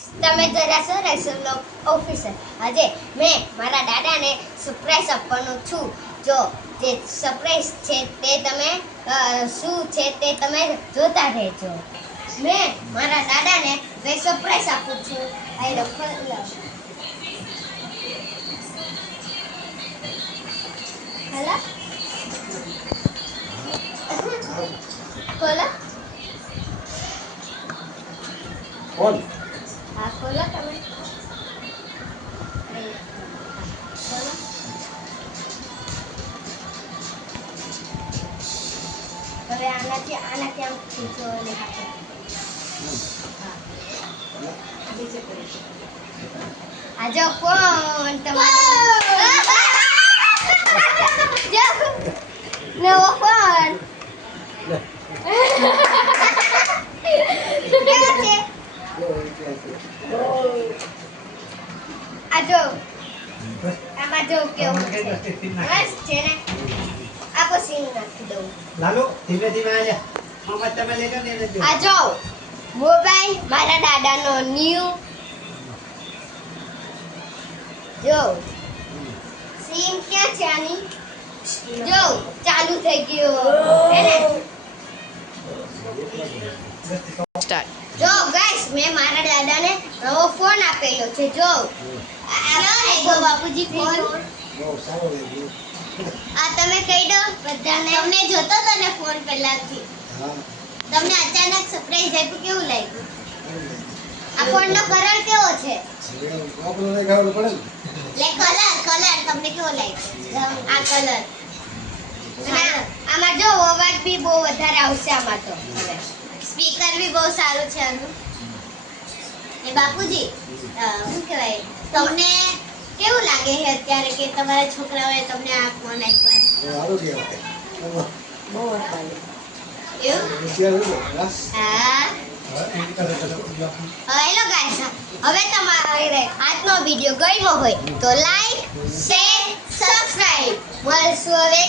તમે જરા છો રેસલ ઓફિસર. આજે મેં મારા દાદાને સરપ્રાઈઝ આપવાનું છું. જો જે સરપ્રાઈઝ છે તે તમે શું છે તે તમે જોતા રહેજો. મેં મારા દાદાને બે સરપ્રાઈઝ આપું છું. આઈ લવ હેલો બોલો. કોણ? હા ખોલો તમે. ખોલો. હવે આનાથી આમ ખીચો અને હાથે. હા. નીચે કરી. આ જો ફોન તમારો. જો નવો ફોન. કેવો છે? આ જો આમાં જો કેવું છે. બસ છે ને આપો સીન નાખી દઉં. લાલો ધીમે ધીમે આ જા. મામા તમે લેજો ને એને જો. આ જો મોબાઈલ મારા દાદાનો ન્યુ. જો સીન ક્યાં છે આની? જો ચાલુ થઈ ગયો હે ને. જો ગાઈસ મેં મારા દાદાને નવો ફોન આપેલો છે. જો આ બાપુજી ફોન. બહુ સારો લાગ્યો. આ તમે કહી દો બધાને. તમને જોતો તો ને ફોન પહેલાથી. હા. તમને અચાનક સરપ્રાઈઝ આપ્યું, કેવું લાગ્યું? આ ફોનનો કલર કેવો છે? આપણને ખબર પડે ને. કલર તમને કેવો લાગ્યો? આ કલર આમાં જો અવાજ બી બહુ વધારે આવશે આમાં તો. સ્પીકર બી બહુ સારું છે આનું. એ બાપુજી શું કહેવાય, તમને કેવું લાગે છે અત્યારે કે તમારા છોકરાઓએ તમને આ ફોન આપ્યો? સારું કહેવાય. બહુ સારું. એવું? હોશિયાર હતો. હા. હેલો ગાઈસ, હવે તમારે આજનો વિડિયો ગમ્યો હોય તો લાઈક, શેર, સબસ્ક્રાઇબ. મળશું હવે